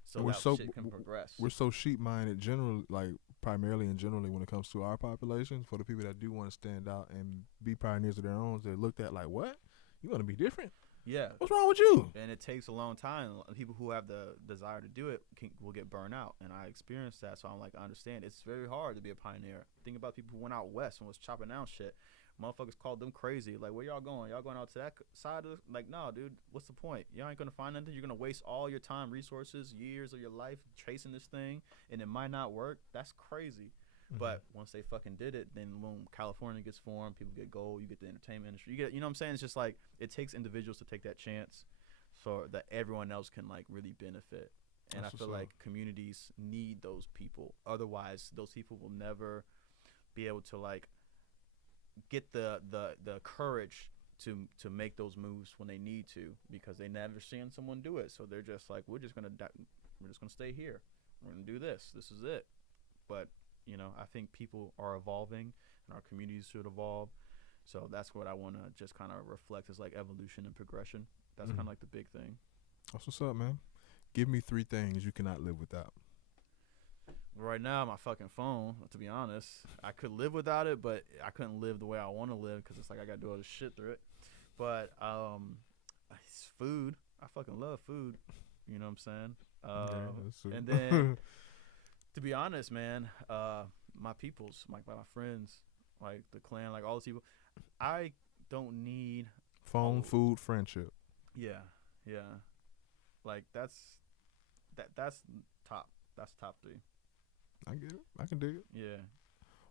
so we're that so shit can progress. we're so sheep minded generally, like primarily and generally when it comes to our population. For the people that do want to stand out and be pioneers of their own, they're looked at like, what? You want to be different? Yeah. What's wrong with you? And it takes a long time. People who have the desire to do it will get burned out, and I experienced that. So I'm like, I understand. It's very hard to be a pioneer. Think about people who went out west and was chopping down shit. Motherfuckers called them crazy. Like, where y'all going? Y'all going out to that side of the, like, no, dude, what's the point? Y'all ain't gonna find nothing. You're gonna waste all your time, resources, years of your life chasing this thing, and it might not work. That's crazy. But once they fucking did it, then boom, California gets formed. People get gold. You get the entertainment industry. You get, you know what I'm saying? It's just like it takes individuals to take that chance, so that everyone else can like really benefit. And That's I feel like communities need those people. Otherwise, those people will never be able to like get the courage to make those moves when they need to, because they never seen someone do it. So they're just like, we're just gonna stay here. We're gonna do this. This is it. But you know, I think people are evolving, and our communities should evolve. So that's what I want to just kind of reflect as like evolution and progression. That's kind of like the big thing. That's what's up, man. Give me 3 things you cannot live without. Right now, my fucking phone, to be honest. I could live without it, but I couldn't live the way I want to live because it's like I got to do all this shit through it. But it's food. I fucking love food. You know what I'm saying? And then, to be honest, man, my peoples, my friends, like the clan, like all those people, I don't need phone, food, friendship. Yeah. Like that's top. That's top 3. I get it. I can dig it. Yeah.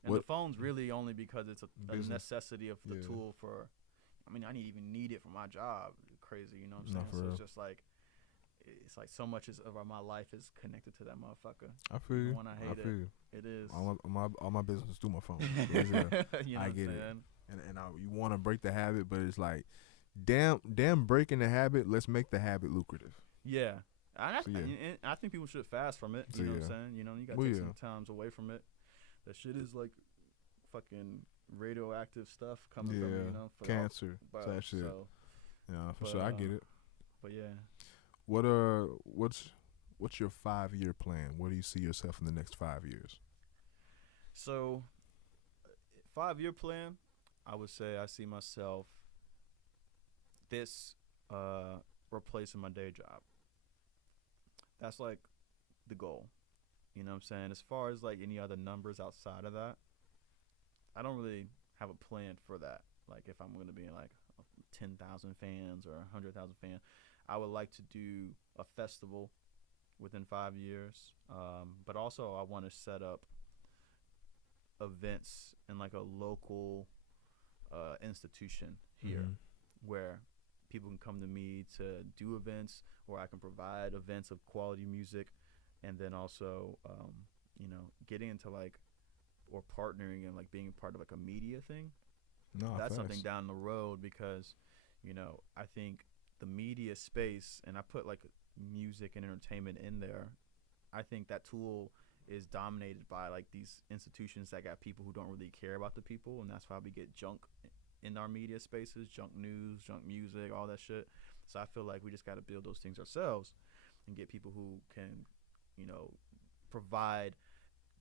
And the phone's really only because it's a necessity of the tool for. I mean, I even need it for my job. Crazy, you know what I'm saying? So it's just like, it's like so much of my life is connected to that motherfucker. I feel you. When I hate it. It is. All my business is through my phone. You know I get it. And you want to break the habit, but it's like, damn breaking the habit. Let's make the habit lucrative. Yeah. And I think people should fast from it. You know what I'm saying? You know, you got to take some times away from it. That shit is like fucking radioactive stuff coming from, you know, for cancer, that shit. So, yeah, for sure, I get it. But yeah, what's your 5-year plan? Where do you see yourself in the next 5 years? So, 5-year plan, I would say I see myself replacing my day job. That's like the goal. You know what I'm saying? As far as like any other numbers outside of that, I don't really have a plan for that. Like if I'm going to be in like 10,000 fans or 100,000 fans, I would like to do a festival within 5 years. But also I want to set up events in like a local institution here where people can come to me to do events, or I can provide events of quality music, and then also, you know, getting into like, or partnering and like being a part of like a media thing. That's something down the road, because, you know, I think the media space, and I put like music and entertainment in there, I think that tool is dominated by like these institutions that got people who don't really care about the people, and that's why we get junk in our media spaces, junk news, junk music, all that shit. So I feel like we just got to build those things ourselves and get people who can, you know, provide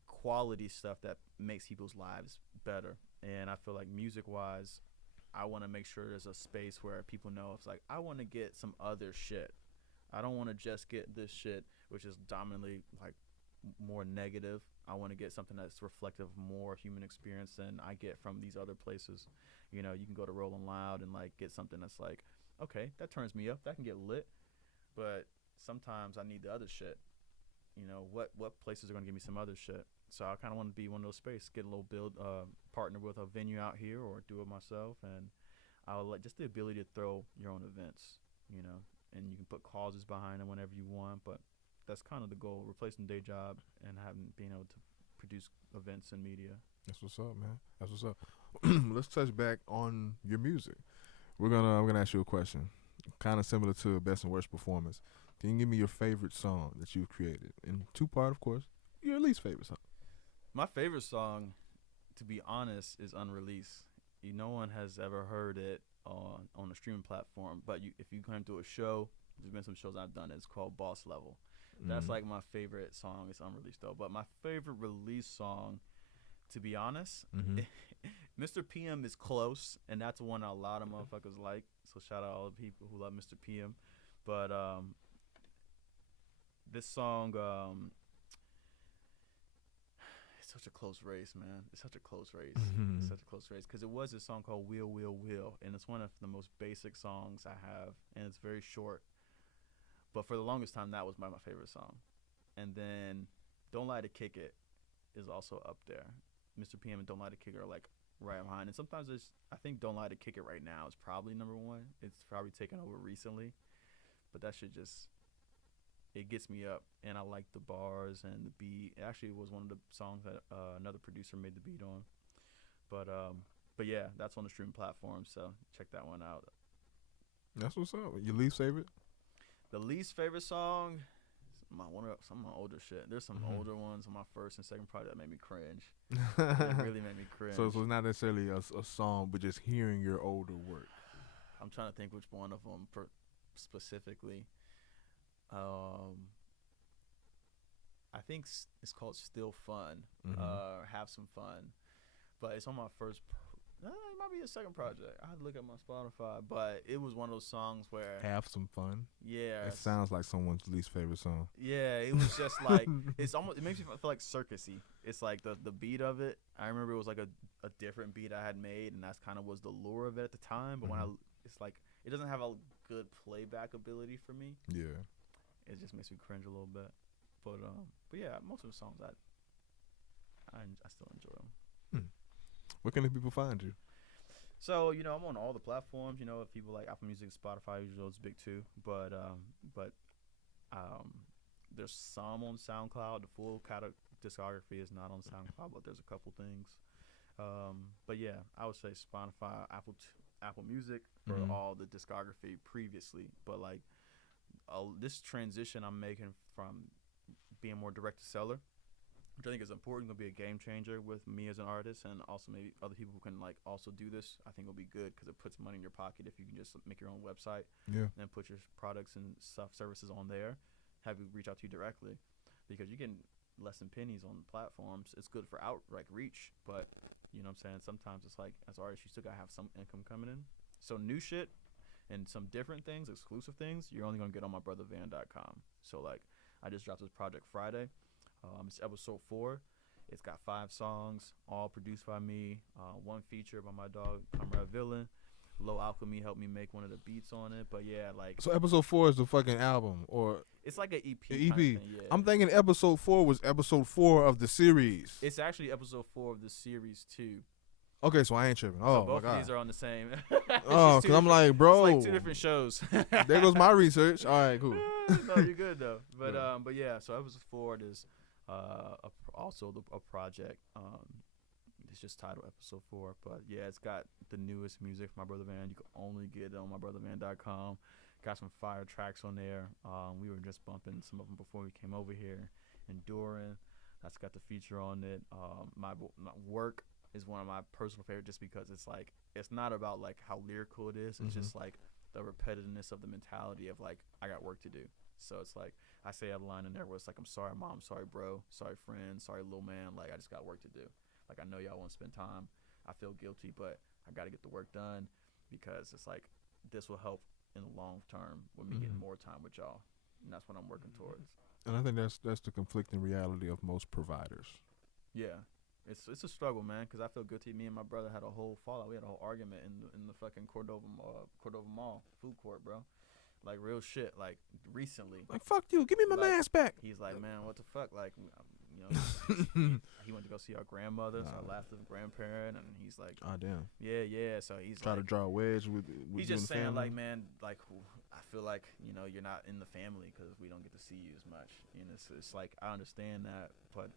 quality stuff that makes people's lives better. And I feel like music-wise, I want to make sure there's a space where people know it's like, I want to get some other shit. I don't want to just get this shit, which is dominantly like more negative. I want to get something that's reflective of more human experience than I get from these other places. You know, you can go to Rolling Loud and like get something that's like, okay, that turns me up, that can get lit, but sometimes I need the other shit. You know, what places are going to give me some other shit? So I kind of want to be one of those spaces, get a little partner with a venue out here, or do it myself. And I would like just the ability to throw your own events, you know, and you can put causes behind them whenever you want. But that's kind of the goal, replacing day job and being able to produce events and media. That's what's up, man. That's what's up. Let's touch back on your music. I'm gonna ask you a question, kind of similar to best and worst performance. Can you give me your favorite song that you've created? In 2-part, of course. Your least favorite song. My favorite song to be honest, is unreleased. No one has ever heard it on a streaming platform. But if you come to a show, there's been some shows I've done. It's called Boss Level. That's like my favorite song. It's unreleased though. But my favorite release song, to be honest, Mr. PM is close, and that's one a lot of motherfuckers like. So shout out all the people who love Mr. PM. But this song, it's such a close race, man. It's such a close race. It's such a close race because it was a song called Wheel, Wheel, Wheel, and it's one of the most basic songs I have, and it's very short. But for the longest time, that was my favorite song. And then Don't Lie to Kick It is also up there. Mr. PM and Don't Lie to Kick It are like right behind. And sometimes I think Don't Lie to Kick It right now is probably number one. It's probably taken over recently. But that shit just, it gets me up. And I like the bars and the beat. It actually was one of the songs that another producer made the beat on. But yeah, that's on the streaming platform. So check that one out. That's what's up. Your least favorite? The least favorite song, some of my older shit. There's some older ones on my first and second project that made me cringe. It really made me cringe. So it's not necessarily a song, but just hearing your older work. I'm trying to think which one of them specifically. I think it's called Still Fun. Have Some Fun. But it's on my first it might be a second project. I had to look at my Spotify, but it was one of those songs where Have Some Fun. Yeah, it sounds like someone's least favorite song. Yeah, it was just like it makes me feel like circusy. It's like the beat of it. I remember it was like a different beat I had made, and that's kind of was the lure of it at the time. But when it's like it doesn't have a good playback ability for me. Yeah, it just makes me cringe a little bit. But yeah, most of the songs I still enjoy them. Where can the people find you? So, I'm on all the platforms. If people like Apple Music, Spotify, usually those big too. But there's some on SoundCloud. The full discography is not on SoundCloud, but there's a couple things. But yeah, I would say Spotify, Apple Music for all the discography previously. But like this transition I'm making from being more direct to seller, which I think is important, going to be a game changer with me as an artist, and also maybe other people who can like also do this. I think it'll be good because it puts money in your pocket if you can just make your own website and put your products and services on there, have you reach out to you directly, because you can less than pennies on platforms. It's good for reach, but you know what I'm saying, sometimes it's like as artists you still gotta have some income coming in. So new shit and some different things, exclusive things, you're only gonna get on MyBrothaVan.com. So like I just dropped this project Friday. It's episode 4. It's got 5 songs, all produced by me. One feature by my dog, Comrade Villain. Low Alchemy helped me make one of the beats on it. But yeah, like. So episode 4 is the fucking album, or. It's like an EP. An EP. Thing, yeah. I'm thinking episode 4 was episode 4 of the series. It's actually episode 4 of the series 2. Okay, so I ain't tripping. Oh, so both my of God. these are on the same. Oh, because I'm like, bro. It's like 2 different shows. There goes my research. All right, cool. No, you're good though. But yeah, so episode 4 is also a project. It's just titled episode 4. But yeah, it's got the newest music from MyBrothaVan. You can only get it on MyBrothaVan.com. Got some fire tracks on there. We were just bumping some of them before we came over here. Enduring, that's got the feature on it. My work is one of my personal favorite, just because it's like it's not about like how lyrical it is. It's just like the repetitiveness of the mentality of like I got work to do. So it's like I say a line in there where it's like, I'm sorry mom, sorry bro, sorry friend, sorry little man, like I just got work to do. Like I know y'all want to spend time. I feel guilty, but I got to get the work done, because it's like this will help in the long term with me getting more time with y'all, and that's what I'm working towards. And I think that's the conflicting reality of most providers. Yeah. It's a struggle, man, because I feel guilty. Me and my brother had a whole fallout. We had a whole argument in the fucking Cordova Mall food court, bro. Like real shit. Like recently. Like fuck you, give me my mask back. He's like, man, what the fuck? Like, he went to go see our grandmother, so I laughed at the grandparent, and he's like, oh damn. Yeah. So he's try to draw a wedge with he's you just and the saying family. like, man, like I feel like you're not in the family because we don't get to see you as much. And it's like I understand that, but.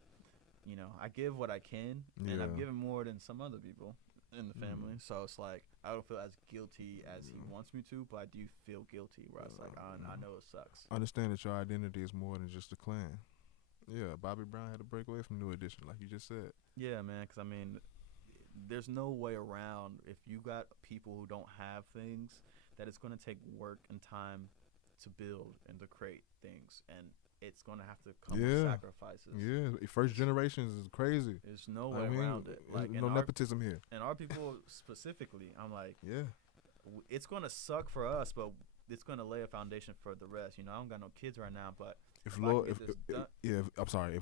I give what I can, and I'm giving more than some other people in the family. So it's like I don't feel as guilty as he wants me to, but I do feel guilty. Where it's like I know it sucks. Understand that your identity is more than just a clan. Yeah, Bobby Brown had to break away from New Edition, like you just said. Yeah, man. Because I mean, there's no way around if you got people who don't have things that it's going to take work and time to build and to create things, and it's going to have to come with sacrifices. Yeah, first generations is crazy. There's no way around it. Like no nepotism here. And our people specifically, I'm like, yeah, it's going to suck for us, but it's going to lay a foundation for the rest. You know, I don't got no kids right now, but if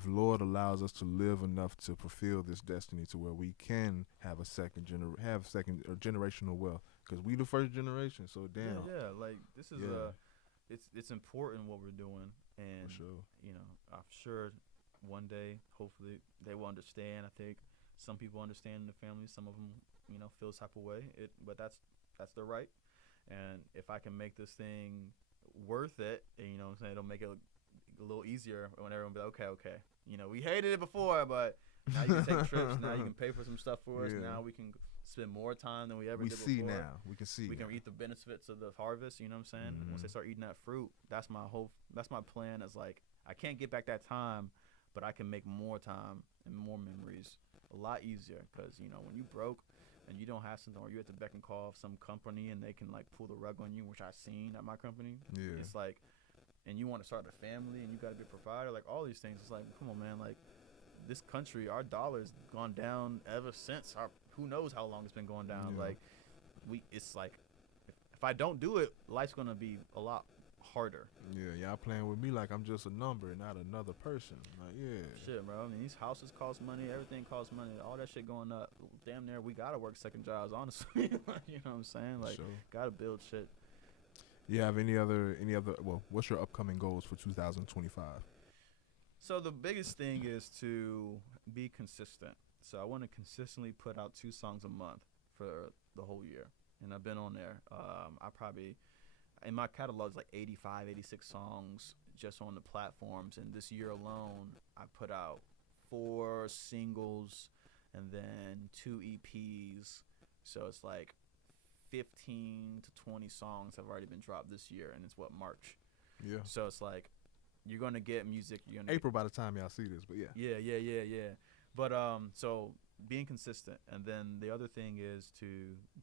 Lord allows us to live enough to fulfill this destiny to where we can have a second generational wealth, because we the first generation. So damn. Yeah, like this is it's important what we're doing, and for sure. You know, I'm sure one day, hopefully, they will understand. I think some people understand in the family. Some of them, you know, feel this type of way. But that's their right. And if I can make this thing worth it, and, you know what I'm saying, it'll make it a little easier when everyone be like, okay. You know, we hated it before, but now you can take trips. Now you can pay for some stuff for us. Now we can spend more time than we ever did before. We can see. We can eat the benefits of the harvest. You know what I'm saying? Once they start eating that fruit, that's my plan. Is like, I can't get back that time, but I can make more time and more memories a lot easier. Because, you know, when you broke and you don't have something, or you at the beck and call of some company and they can like pull the rug on you, which I've seen at my company. Yeah. It's like, and you want to start a family and you got to be a provider, like all these things. It's like, come on, man. Like, this country, our dollar's gone down ever since. Who knows how long it's been going down. Like, it's like, if I don't do it, life's gonna be a lot harder. Yeah, y'all playing with me like I'm just a number and not another person. Like, shit, bro. I mean, these houses cost money, everything costs money, all that shit going up. Damn near, we gotta work second jobs, honestly. You know what I'm saying? Like, gotta build shit. You have any other? Well, what's your upcoming goals for 2025? So the biggest thing is to be consistent. So I want to consistently put out 2 songs a month for the whole year. And I've been on there. I probably, in my catalog, is like 85, 86 songs just on the platforms. And this year alone, I put out 4 singles and then 2 EPs. So it's like 15 to 20 songs have already been dropped this year. And it's March. Yeah. So it's like, you're going to get music. April by the time y'all see this, but yeah. Yeah. But so being consistent, and then the other thing is to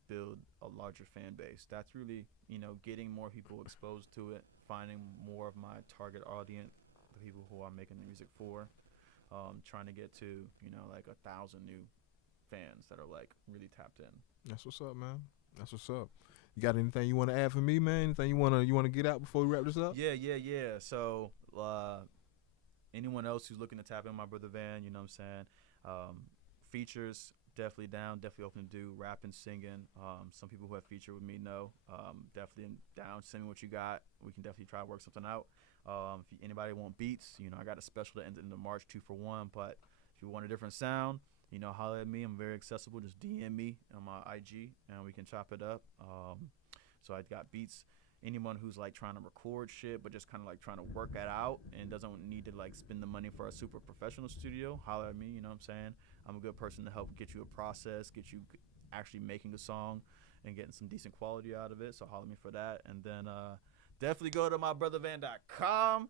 build a larger fan base. That's really, you know, getting more people exposed to it, finding more of my target audience, the people who I'm making the music for, trying to get to, you know, like 1,000 new fans that are like really tapped in. That's what's up, man. That's what's up. You got anything you want to add for me, man? Anything you want to get out before we wrap this up? Yeah. So anyone else who's looking to tap in MyBrothaVan, you know what I'm saying? Features, definitely down, definitely open to do rap and singing. Some people who have featured with me know. Definitely down, send me what you got. We can definitely try to work something out. If anybody want beats, you know, I got a special that ends in the March 2 for 1. But if you want a different sound, you know, holler at me. I'm very accessible. Just DM me on my IG, and we can chop it up. So I got beats. Anyone who's like trying to record shit, but just kind of like trying to work it out and doesn't need to like spend the money for a super professional studio, holler at me. You know what I'm saying? I'm a good person to help get you a process, get you actually making a song and getting some decent quality out of it. So holler at me for that. And then definitely go to MyBrothaVan.com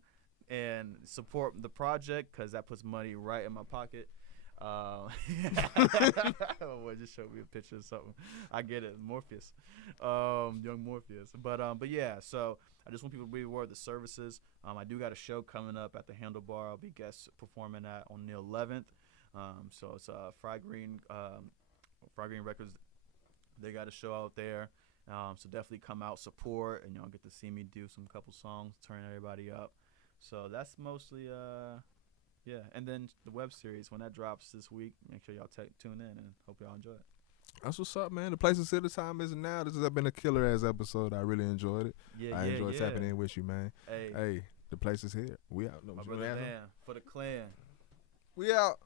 and support the project, because that puts money right in my pocket. Just show me a picture of something. I get it, Morpheus, young Morpheus. But yeah. So I just want people to be aware of the services. I do got a show coming up at the Handlebar. I'll be guest performing at on the 11th. So it's Fry Green Records. They got a show out there. So definitely come out, support, and y'all get to see me do some couple songs, turn everybody up. So that's mostly yeah, and then the web series, when that drops this week, make sure y'all tune in, and hope y'all enjoy it. That's what's up, man. The place is here, the time is now. This has been a killer-ass episode. I really enjoyed it. I enjoyed tapping in with you, man. Hey, the place is here. We out. No, MyBrothaVan for the clan. We out.